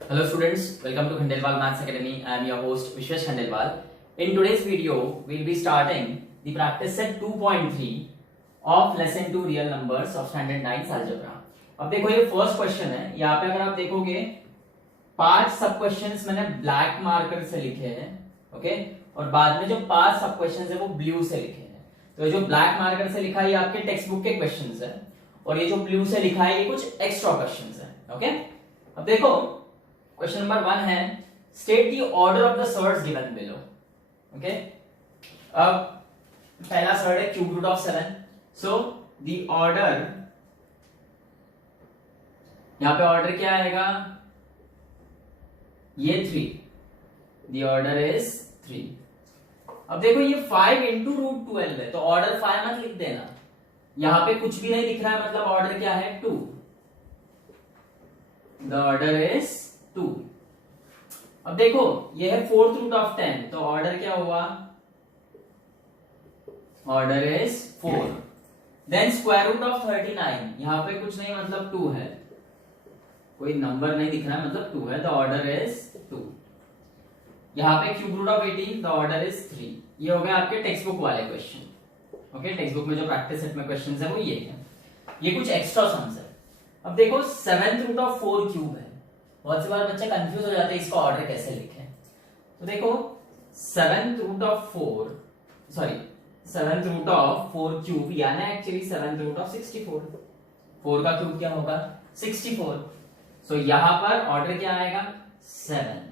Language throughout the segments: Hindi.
Hello students, welcome to Khandelwal Maths Academy. I am your host Vishwesh Khandelwal. In today's video, we will be starting the practice set 2.3 of lesson 2 real numbers of standard 9 algebra. अब देखो ये फर्स्ट क्वेश्चन है. यहाँ पे अगर आप देखोगे 5 सब क्वेश्चंस मैंने ब्लैक मार्कर से लिखे हैं, ओके, और बाद में जो 5 सब क्वेश्चंस है वो ब्लू से लिखे हैं. तो ये जो ब्लैक मार्कर से लिखा है ये आपके टेक्स्ट बुक के क्वेश्चंस है, और ये जो ब्लू से लिखा है ये कुछ एक्स्ट्रा क्वेश्चंस है. ओके, अब देखो क्वेश्चन नंबर 1 है, state the order of the surds given below. Okay, अब पहला सर्ड है cube root of 7. So the order, यहां पे ऑर्डर क्या आएगा, ये 3, द ऑर्डर इज 3. अब देखो ये 5 इंटू रूट 12 है, तो ऑर्डर 5 मत लिख देना. यहां पे कुछ भी नहीं दिख रहा है, मतलब ऑर्डर क्या है 2. The order is 2. अब देखो ये है 4th रूट ऑफ 10, तो ऑर्डर क्या हुआ, order is 4. Then square root of 39, यहां पे कुछ नहीं मतलब 2 है, कोई नंबर नहीं दिख रहा है मतलब 2 है, द ऑर्डर इज 2. यहां पे cube root of 18, the order is 3. ये हो गया आपके टेक्स्ट बुक वाले क्वेश्चन. ओके, टेक्स्ट बुक में जो प्रैक्टिस सेट में क्वेश्चंस है वो ये है. ये कुछ एक्स्ट्रा सम्स है. अब देखो 7th रूट ऑफ 4 क्यूब है. बहुत सी बार बच्चे कंफ्यूज हो जाते हैं इसका ऑर्डर कैसे लिखें. तो देखो 7th रूट ऑफ 4 क्यूब यानी एक्चुअली 7th रूट ऑफ 64. 4 का क्यूब क्या होगा 64. सो यहां पर ऑर्डर क्या आएगा 7.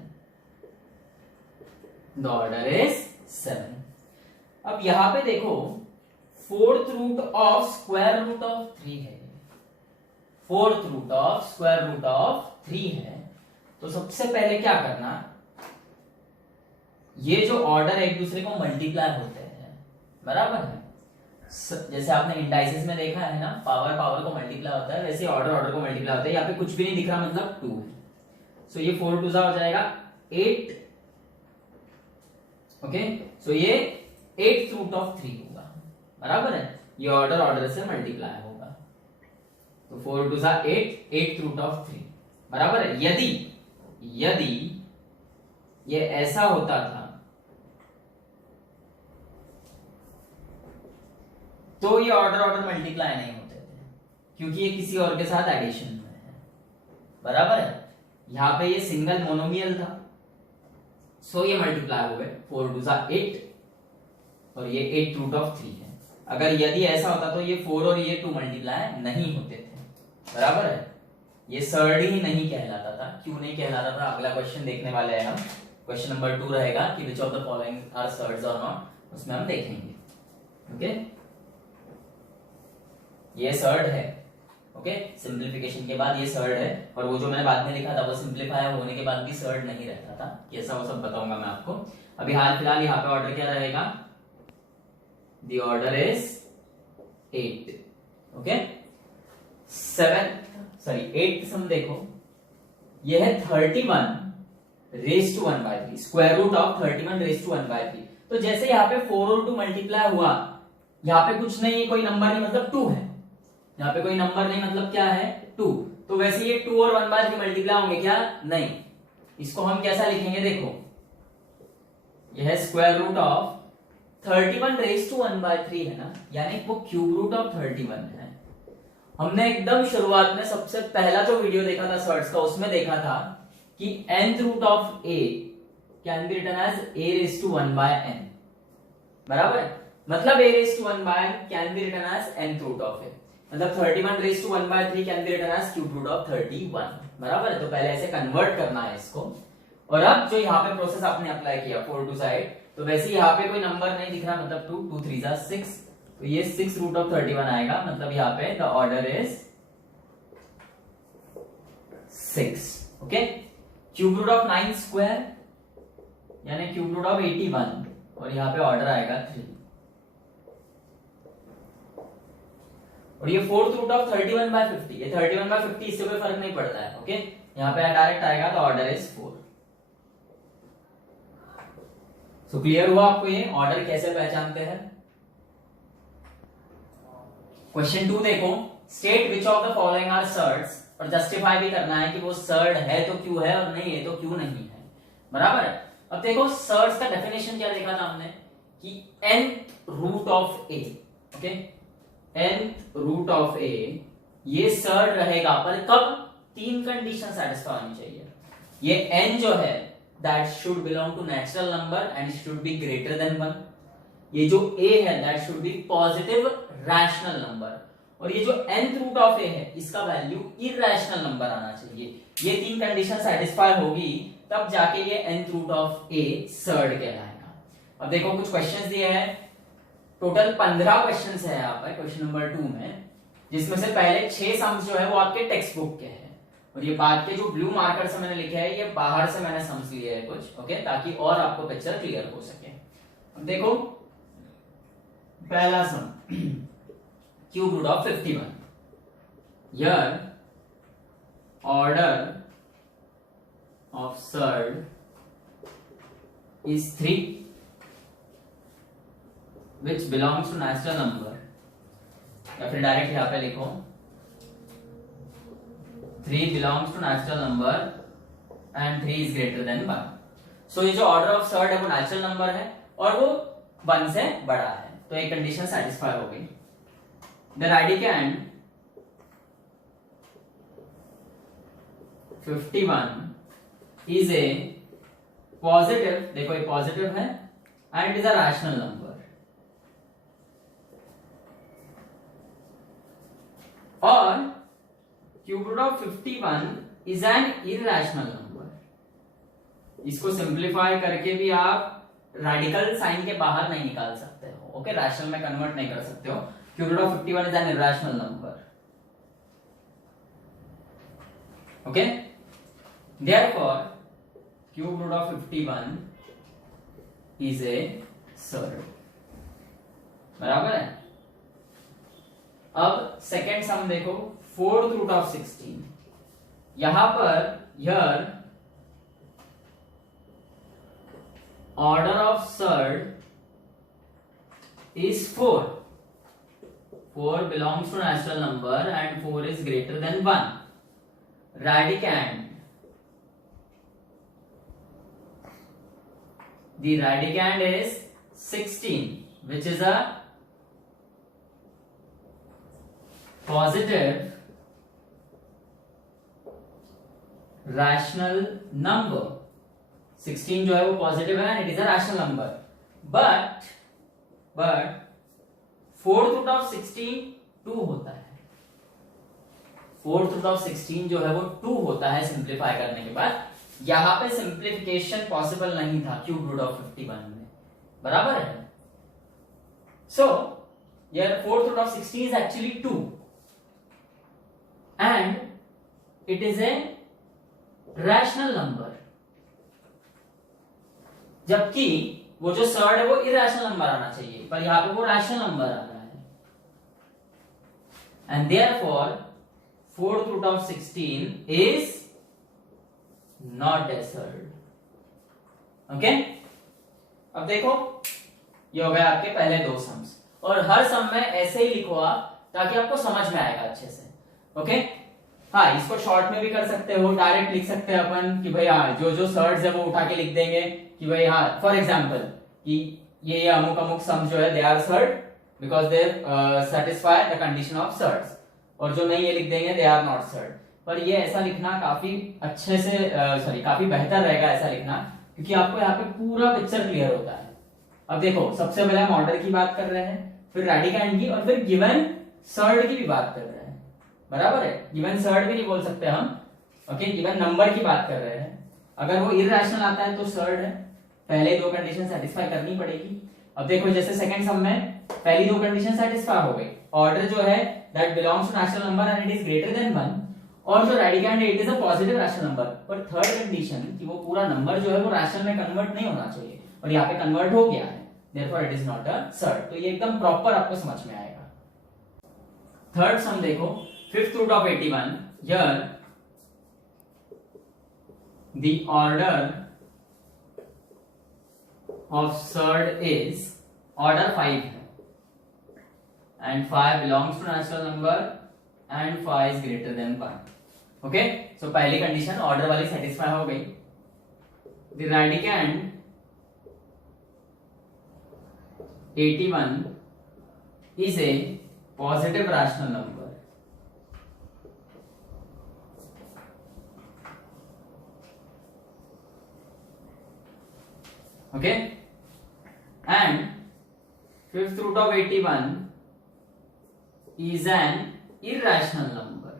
The order is 7. अब यहां पे देखो 4th root of square root of 3 है. 4th root of square root of 3 है. तो सबसे पहले क्या करना, ये जो ऑर्डर एक दूसरे को मल्टीप्लाई होते हैं, बराबर है. जैसे आपने इंडाइसिस में देखा है ना, पावर पावर को मल्टीप्लाई होता है, वैसे ऑर्डर ऑर्डर को मल्टीप्लाई होता है. यहाँ पे कुछ भी नहीं दिख रहा मतलब 2 है. सो ये 4 2 हो जाएगा 8. ओके, सो ये 8th रूट ऑफ 3 होगा, बराबर है. ये ऑर्डर ऑर्डर से मल्टीप्लाई होगा, तो 4 2 8, 8th रूट ऑफ 3, बराबर है. यदि ये ऐसा होता था तो ये ऑर्डर ऑर्डर मल्टीप्लाई नहीं होते थे, क्योंकि ये किसी और के साथ एडिशन में है, बराबर है. यहां पे ये सिंगल मोनोमियल था, सो ये मल्टीप्लाई हो गए. 4 2 8 और ये 8th रूट ऑफ 3 है. अगर यदि ऐसा होता तो ये 4 और ये 2 मल्टीप्लाई नहीं होते थे, बराबर है. ये सर्ड ही नहीं कहलाता था. क्यों नहीं कहलाता था, अगला क्वेश्चन देखने वाले हैं हम. क्वेश्चन नंबर 2 रहेगा कि which of the following are surds और नॉट, उसमें हम देखेंगे. ओके, ये सर्ड है. ओके, सिंप्लीफिकेशन के बाद ये सर्ड है, और वो जो मैंने बाद में लिखा था वो सिंप्लीफाई होने के बाद भी सर्ड नहीं रहता था. कैसा वो सब बताऊंगा मैं आपको. अभी हाल फिलहाल यहाँ पे ऑर्डर क्या रहेगा, the order is 8. Okay, 8th sum देखो, ये है 31 raise to 1/3, square root of 31 raise to 1/3. तो जैसे यहाँ पे 4 और 2 मल्टीप्लाई हुआ, यहाँ पे कुछ नहीं, कोई नंबर नहीं मतलब 2 है. यहाँ पे कोई नंबर नहीं मतलब क्या है 2. तो वैसे ये 2 और 1/3 मल्टीप्लाई होंगे क्या, नहीं. इसको हम कैसा लिखेंगे, देखो यह है square root of 31 raise to 1/3 है ना, यानी वो क्यूब रूट ऑफ 31 है. हमने एकदम शुरुआत में सबसे पहला जो वीडियो देखा था सर्ट्स का, उसमें देखा था कि nth root of a can be written as a raise to 1/n, बराबर है. मतलब a raise to 1/n can be written as nth root of a, मतलब 31 raise to 1/3 can be written as cube root of 31, बराबर है. तो पहले ऐसे कन्वर्ट करना है इसको. और अब जो यहाँ पे प्रोसेस आपने अप्लाई किया 4 2 8, तो वैसे यहाँ पे कोई नंबर नहीं दिख रहा, मतलब 2 2 3 6, तो ये 6 रूट ऑफ 31 आएगा. मतलब यहाँ पे the order is 6. Okay, cube root of 9 square यानी क्यूब रूट ऑफ 81, और यहाँ पे ऑर्डर आएगा 3. और ये 4th रूट ऑफ 31/50, ये 31/50 इससे कोई फर्क नहीं पड़ता है. ओके, यहाँ पे डायरेक्ट आएगा, the order is 4. So clear हुआ आपको ये ऑर्डर कैसे पहचानते हैं. क्वेश्चन 2 देखो, state which of the following are surds और जस्टिफाई भी करना है कि वो सर्ड है तो क्यों है और नहीं है तो क्यों नहीं है, बराबर है। अब देखो सर्ड्स का डेफिनेशन क्या देखा था हमने कि nth root of a, okay, nth root of a ये सर्ड रहेगा, पर कब? तीन कंडीशन सेटिस्फाई होनी चाहिए। ये n जो है that should belong to natural number and should be greater than 1। ये जो a है that should be positive rational number, और ये जो nth रूट ऑफ a है इसका वैल्यू इरैशनल नंबर आना चाहिए। ये तीन कंडीशन सेटिस्फाई होगी तब जाके ये nth root of a surd कहलाएगा। अब देखो कुछ क्वेश्चंस दिए हैं, टोटल 15 क्वेश्चंस है यहाँ पर क्वेश्चन नंबर 2 में, जिसमें से पहले 6 सम्स जो है वो आपके टेक्स्ट बुक के हैं, और ये बाद के जो ब्लू मार्कर से मैंने लिखे हैं ये बाहर से मैंने सम्स लिए हैं कुछ, ओके, ताकि और आपको पिक्चर क्लियर हो सके। अब देखो पहला sum, cube root of 51, here order of surd is 3 which belongs to natural number, या फिर डायरेक्ट यहाँ पे लिखो 3 belongs to natural number and 3 is greater than 1। सो ये जो ऑर्डर ऑफ सर्ड है वो नेचुरल नंबर है और वो 1 से बड़ा है, तो एक कंडीशन सेटिस्फाई हो गई। The radicand 51 is a positive, देखो ये पॉजिटिव है and is a rational number, और cube root of 51 is an irrational number। इसको सिंप्लीफाई करके भी आप रेडिकल साइन के बाहर नहीं निकाल सकते हो, ओके, रैशनल में कन्वर्ट नहीं कर सकते हो। Cube root of 51 is an irrational number, okay, therefore cube root of 51 is a surd, बराबर है। अब सेकेंड सम देखो, फोर्थ रूट ऑफ 16, यहां पर here order of surd is 4 belongs to natural number and 4 is greater than 1। radicand, the radicand is 16 which is a positive rational number। 16 जो है वो पॉजिटिव है and it is a rational number, but fourth root of 16 2 होता है। फोर्थ रूट ऑफ 16 जो है वो 2 होता है सिंप्लीफाई करने के बाद। यहां पे सिंप्लीफिकेशन पॉसिबल नहीं था क्यूब रूट ऑफ 51 में, बराबर है। सो यार fourth root of 16 is actually 2 and it is a rational number, जबकि वो जो सर्ड है वो इरैशनल नंबर आना चाहिए, पर यहां पे वो रैशनल नंबर आ रहा है, and therefore fourth root of 16 is not a surd, okay. अब देखो ये हो गया आपके पहले दो सम्स, और हर सम में ऐसे ही लिखो आप ताकि आपको समझ में आएगा अच्छे से, ओके। हाँ, इसको शॉर्ट में भी कर सकते हो, डायरेक्ट लिख सकते हैं अपन कि भाई हाँ जो सर्ड्स है वो उठा के लिख देंगे कि भाई हाँ, फॉर एग्जांपल कि ये अमुक अमुक सम जो है they are surd because they satisfy the condition of surds, और जो नहीं ये लिख देंगे दे आर नॉट सर्ड। पर ये ऐसा लिखना काफी अच्छे से काफी बेहतर रहेगा ऐसा लिखना, क्योंकि आपको यहाँ पे पूरा पिक्चर क्लियर होता है। अब देखो सबसे पहले हम ऑर्डर की बात कर रहे हैं, फिर रेडिकैंड की, और फिर गिवन सर्ड की भी बात कर रहे हैं, बराबर है। गिवन सर्ड भी नहीं बोल सकते हम, ओके, गिवन नंबर की बात कर रहे हैं। अगर वो इरैशनल आता है तो सर्ड है, पहले दो कंडीशन सेटिस्फाई करनी पड़ेगी। अब देखो जैसे सेकंड सम में पहली दो कंडीशन सेटिस्फाई हो गई, ऑर्डर जो है that belongs to natural number and it is greater than 1, और जो रेडिकैंड है it is a positive rational number. पर थर्ड कंडीशन कि वो पूरा नंबर जो है वो रैशनल में कन्वर्ट नहीं होना चाहिए, और यहाँ पे कन्वर्ट हो गया है, therefore it is not a surd. तो ये एकदम प्रॉपर आपको समझ में आएगा। थर्ड सम देखो, fifth root of 81, here the order of surd is order 5 है, and 5 belongs to natural number and 5 is greater than 1। Okay, सो पहली कंडीशन ऑर्डर वाली सेटिस्फाई हो गई। The radicand 81 is a positive rational number. Okay, and fifth root of 81 is an irrational number.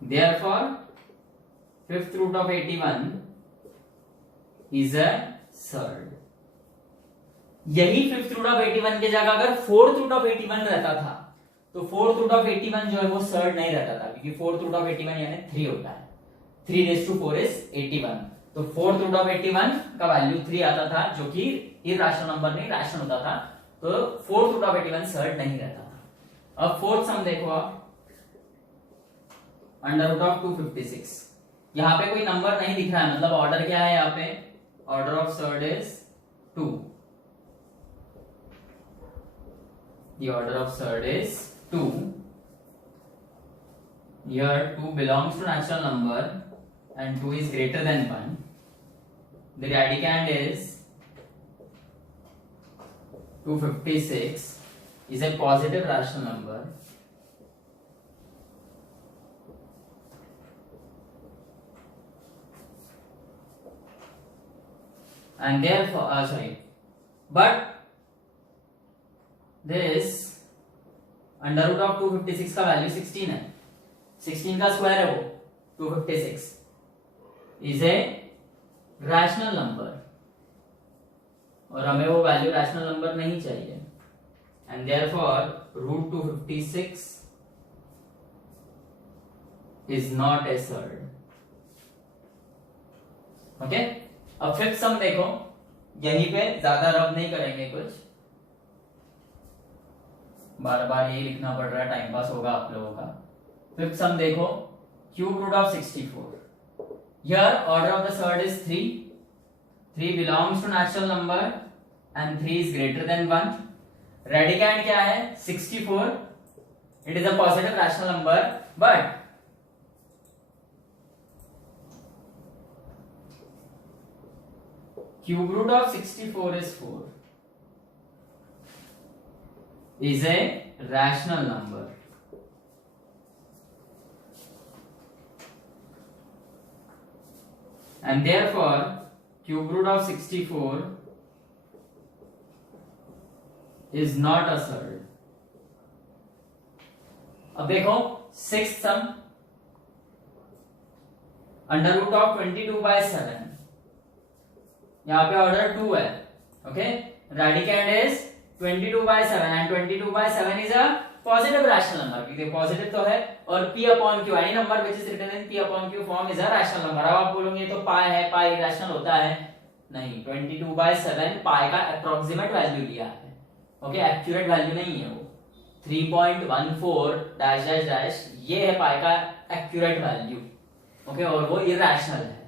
Therefore, fifth root of 81 is a surd. यही फिफ्थ रूट ऑफ 81 की जगह अगर फोर्थ रूट ऑफ 81 रहता था तो फोर्थ रूट ऑफ 81 जो है वो सर्ड नहीं रहता था, क्योंकि फोर्थ रूट ऑफ 81 यानी 3 होता है। 3 raised to 4 is 81, तो फोर्थ रूट ऑफ 81 का वैल्यू 3 आता था, जो कि इरैशनल नंबर नहीं रैशनल होता था, तो फोर्थ रूट ऑफ 81 सर्ड नहीं रहता था। अब फोर्थ सम देखो आप, अंडर रूट ऑफ 256। यहाँ पे कोई नंबर नहीं दिख रहा है, मतलब ऑर्डर क्या है यहाँ पे, order of surd is 2। The order of surd is 2. Here 2 belongs to natural number and 2 is greater than 1. The radicand is 256 is a positive rational number. And therefore, but this under root of 256 का वैल्यू 16 है, 16 का स्क्वायर है वो 256, इज ए रैशनल नंबर, और हमें वो वैल्यू रैशनल नंबर नहीं चाहिए, and therefore root 256 is not a surd. Okay, अब फिफ्थ सम देखो, यहीं पे ज्यादा रब नहीं करेंगे कुछ, बार बार यही लिखना पड़ रहा है, टाइम पास होगा आप लोगों का। फिफ्थ सम देखो, cube root of 64। Here order of the surd is 3, 3 belongs to natural number and 3 is greater than 1। Radicand क्या है 64, it is a positive rational number, but cube root of 64 is 4, is a rational number, and therefore cube root of 64 is not a surd. अब देखो sixth sum, under root of 22/7, यहाँ पे ऑर्डर 2 है, okay, radicand is 22/7 and 22/7 is a positive rational number, क्योंकि पॉजिटिव तो है, और p upon q, any number which is written in p upon q form is a rational number। अब आप बोलोगे तो पाई है, पाई रैशनल होता है, नहीं, 22/7 पाई का अप्रोक्सीमेट वैल्यू लिया है, ओके, एक्यूरेट वैल्यू नहीं है वो, 3.14 डैश डैश डैश, ये है पाई का एक्यूरेट वैल्यू, ओके, और वो इरैशनल है।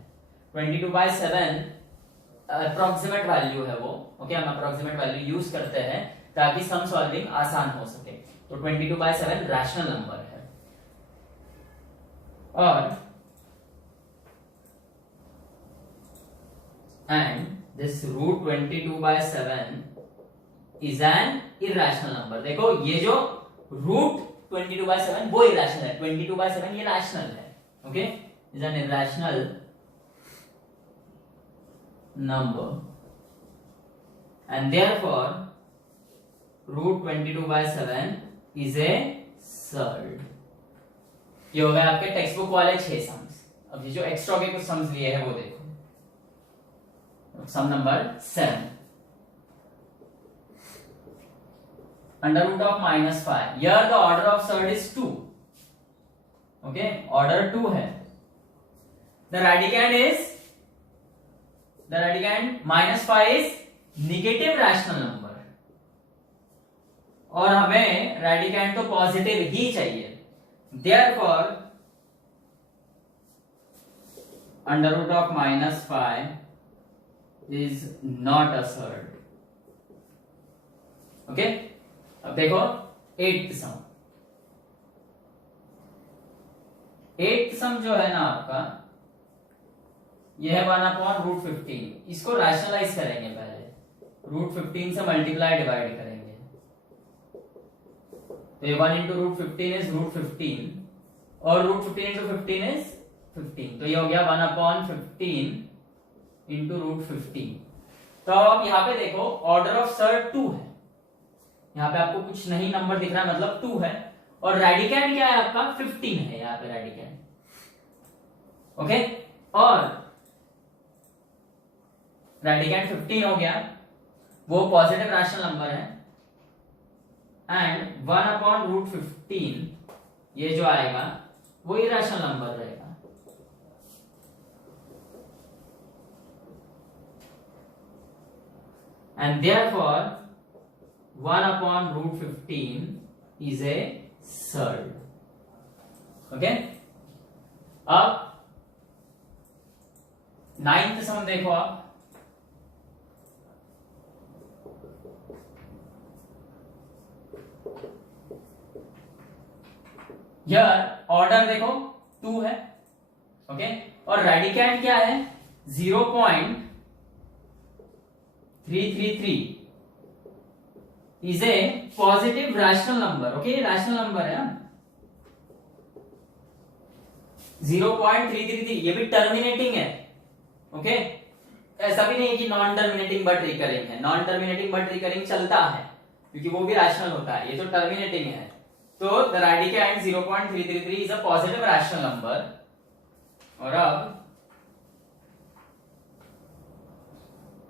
22/7 अप्रोक्सीमेट वैल्यू है वो, ओके, हम अप्रोक्सीमेट वैल्यू यूज करते हैं ताकि सम सॉल्विंग आसान हो सके, तो 22/7 रैशनल नंबर है। और and this root 22/7 is an irrational number. देखो ये जो रूट 22/7 वो इरैशनल है, 22/7 ये रैशनल है, okay, is an irrational number, and therefore root 22/7 is a surd। ये हो गए आपके टेक्स्ट बुक वाले 6 सम्स। अब ये जो एक्स्ट्रा के कुछ सम्स लिए हैं वो देखो। Sum number 7, under root of -5, here the order of surd is 2, okay, order 2 है, the radicand is -5 is negative rational number, और हमें रेडिकेंड तो पॉजिटिव ही चाहिए, therefore under root of -5 is not a surd। Okay, अब देखो एट्थ सम। एट्थ सम जो है ना आपका, यह है 1/√15। इसको रैशनलाइज करेंगे पहले, √15 से मल्टीप्लाई डिवाइड करेंगे, तो ये 1 into √15 इज √15 और √15 into 15 इज 15, तो ये हो गया 1/15 into √15। तो अब यहाँ पे देखो ऑर्डर ऑफ सर्ड 2 है, यहाँ पे आपको कुछ नहीं नंबर दिख रहा है मतलब 2 है, और रेडिकैंड क्या है आपका 15 है यहाँ पे रेडिकैंड। ओके, और रेडिकैंड 15 हो गया, वो पॉजिटिव रैशनल नंबर है, एंड 1/√15 ये जो आएगा वो इरेशनल नंबर रहेगा। And therefore 1/√15 is a surd. Okay? अब 9th सम देखो आप, यार ऑर्डर देखो 2 है, ओके, और रेडिकैंड क्या है 0.333 is a positive rational number. Okay, rational number है 0.333, ये भी टर्मिनेटिंग है। ओके, ऐसा भी नहीं है कि नॉन टर्मिनेटिंग बट रिकरिंग है, नॉन टर्मिनेटिंग बट रिकरिंग चलता है क्योंकि वो भी रैशनल होता है, ये तो टर्मिनेटिंग है। तो the radicand 0.333 is a positive rational number. और अब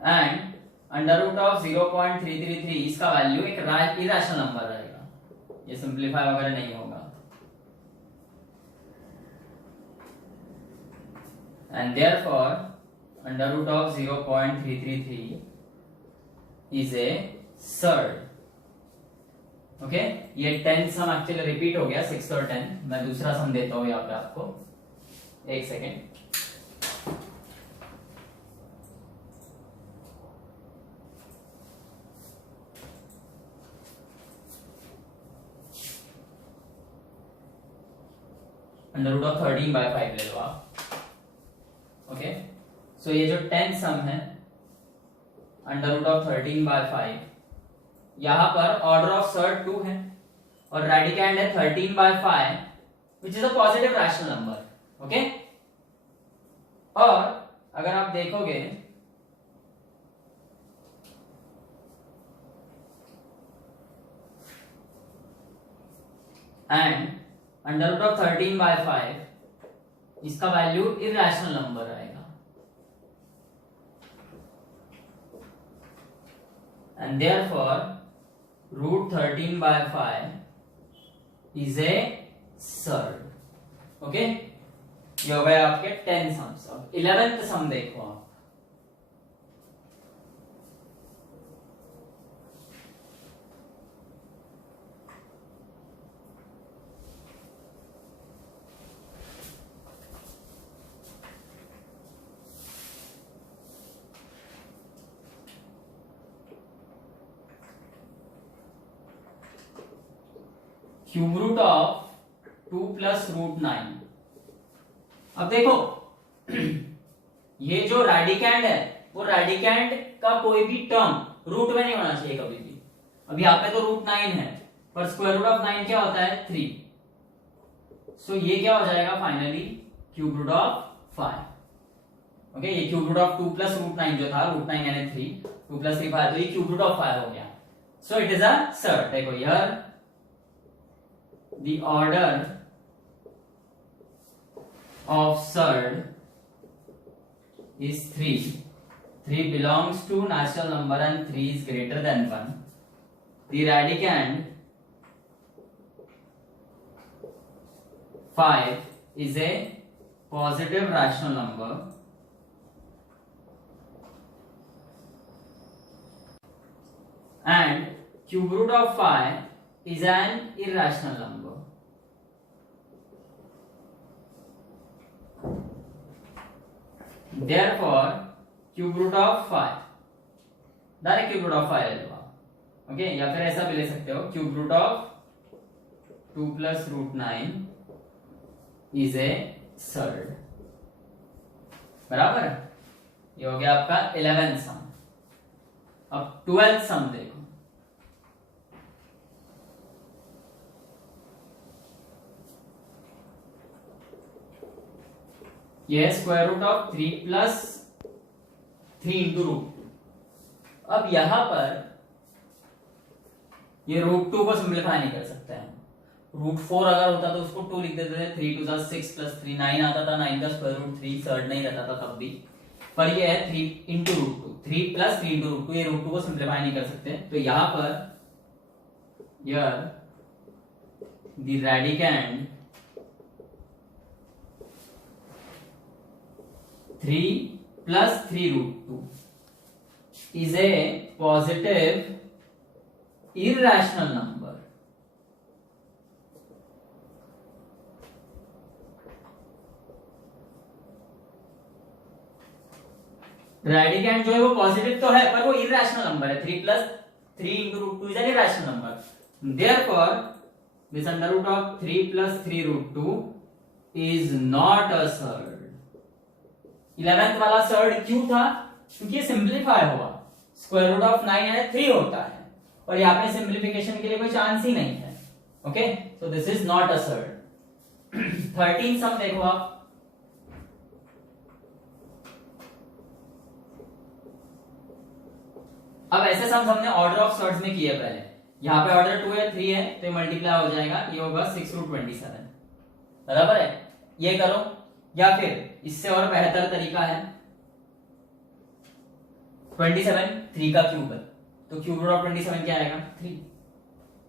एंड √0.333 इसका वैल्यू एक इरेशनल नंबर रहेगा, ये सिंप्लीफाई वगैरह नहीं होगा, and therefore √0.333 is a surd. Okay, ये 10th सम एक्चुअली रिपीट हो गया, 6th और 10th। मैं दूसरा सम देता हूं यहाँ पे आपको, एक सेकेंड। √13/5 ले लो आप। ओके, सो ये जो 10th सम है √13/5, यहां पर ऑर्डर ऑफ सर्ड 2 है और रेडिकैंड है 13/5 which is a positive rational number. Okay, और अगर आप देखोगे एंड √13/5 इसका वैल्यू इरेशनल नंबर आएगा, and therefore √13/5 is a surd. Okay, ये हो गए आपके 10 सम्स। अब 11th सम देखो आप, क्यूब रूट ऑफ 2 + √9। अब देखो ये जो रेडिकैंड है वो रेडिकैंड का कोई भी टर्म रूट में नहीं होना चाहिए कभी भी। अब यहाँ पे तो √9 है, पर स्क्वायर रूट ऑफ 9 क्या होता है 3, सो ये क्या हो जाएगा finally cube root of 5। Okay, ये क्यूब रूट ऑफ 2 + √9 जो था, √9 यानी 3, 2 + 3 5, तो ये क्यूब रूट ऑफ 5 हो गया। So it is a surd. देखो यार the order of surd is 3. 3 belongs to natural number and 3 is greater than 1. The radicand 5 is a positive rational number and cube root of 5 is an irrational number. Therefore cube root of 5, direct cube root of 5 ले लो आप। ओके, या फिर ऐसा भी ले सकते हो cube root of 2 plus root 9 is a surd। बराबर, ये हो गया आपका 11th सम। अब 12th सम देखो, ये है square root of 3 plus 3 into root. अब यहां पर ये रूट 2 को सिंप्लीफाई नहीं कर सकते हैं। रूट 4 अगर होता तो उसको 2 लिख देते थे, 3 2 6 प्लस 3 9 आता था, 9 का स्क्वायर रूट 3 सर्ड नहीं रहता था तब भी। पर ये है 3 into root 2, 3 plus 3 into root 2, ये रूट 2 को सिंप्लीफाई नहीं कर सकते। तो यहां पर the radicand 3 plus 3 root 2 is a positive irrational number। Radicand जो है वो पॉजिटिव तो है पर वो इरेशनल नंबर है। 3 plus 3 into root 2 is an irrational number। Therefore this under root of 3 plus 3 root 2 is not a surd। 11th वाला सर्ड क्यों था? क्योंकि ये सिंप्लीफाई हुआ, स्क्वायर रूट ऑफ 9 है 3 होता है और यहाँ पे सिंप्लीफिकेशन के लिए कोई चांस ही नहीं है। Okay, so this is not a surd. 13 सम देखो आप, अब ऐसे सम हमने ऑर्डर ऑफ सर्ड्स में किए पहले। यहाँ पे ऑर्डर 2 है 3 है तो मल्टीप्लाई हो जाएगा, ये होगा 6 रूट 27। बराबर है, ये करो। या फिर इससे और बेहतर तरीका है 27 3 का क्यूब है तो क्यूब रूट ऑफ 27 क्या आएगा 3।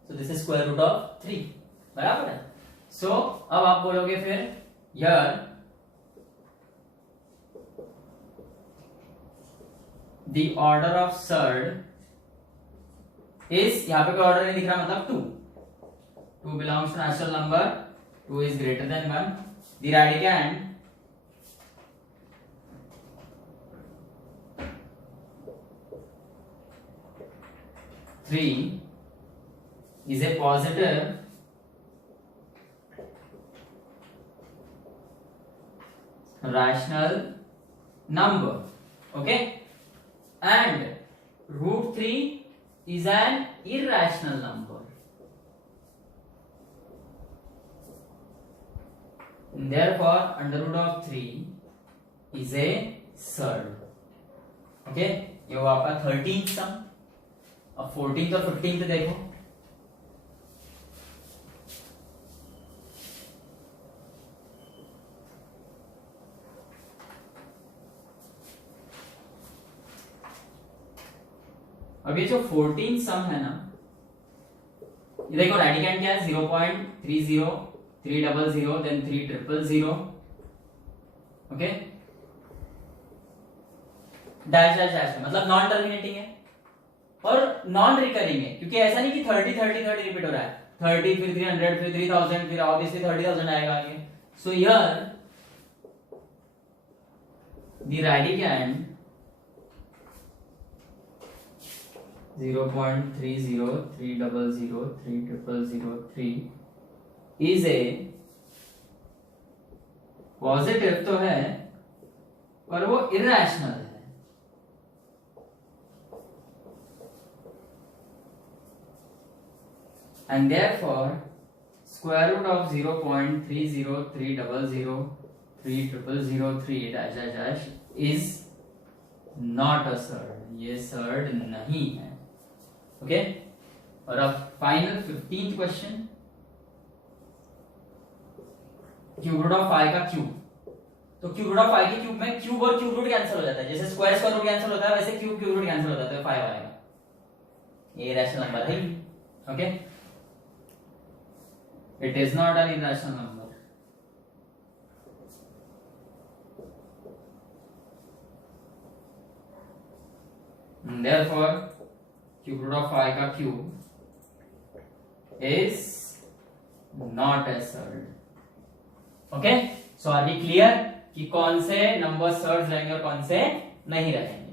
So this is square root of 3। बराबर है। सो अब आप बोलोगे फिर here the order of surd is, यहां पे कोई ऑर्डर नहीं दिख रहा मतलब 2 belongs to natural number, 2 is greater than 1। The radicand three is a positive rational number, okay, and root 3 is an irrational number, and therefore under root of 3 is a surd। okay, ये वो आपका 13th सम। अब 14th और 15th देखो, अब ये जो 14th सम है ना, ये देखो रेडिकेंड क्या है 0.30 300 then 3000, okay, dash dash dash मतलब नॉन टर्मिनेटिंग है और नॉन रिकरिंग है, क्योंकि ऐसा नहीं कि 30 30 30 रिपीट हो रहा है, 30 फिर 300 फिर 3000 फिर ऑब्वियसली 30,000 आएगा आगे। So here the radicand 0.30 300 3003 is a positive तो है पर वो इरेशनल है। And therefore square root of 0.30 300 3003 dash dash dash is not a surd। ये सर्ड नहीं है। ओके, और अब final 15th question, cube root of 5 का क्यूब। तो क्यूब रूट ऑफ 5 के क्यूब में क्यूब और क्यूब रूट कैंसिल हो जाता है, जैसे स्क्वायर स्क्वायर रूट कैंसिल होता है वैसे क्यूब क्यूब रूट कैंसिल हो जाता है, 5 आएगा। ये रैशनल नंबर है। Okay, it is not an irrational number। and therefore cube root of 5 का cube is not a surd। okay, so are we clear कि कौन से नंबर सर्ड्स रहेंगे और कौन से नहीं रहेंगे।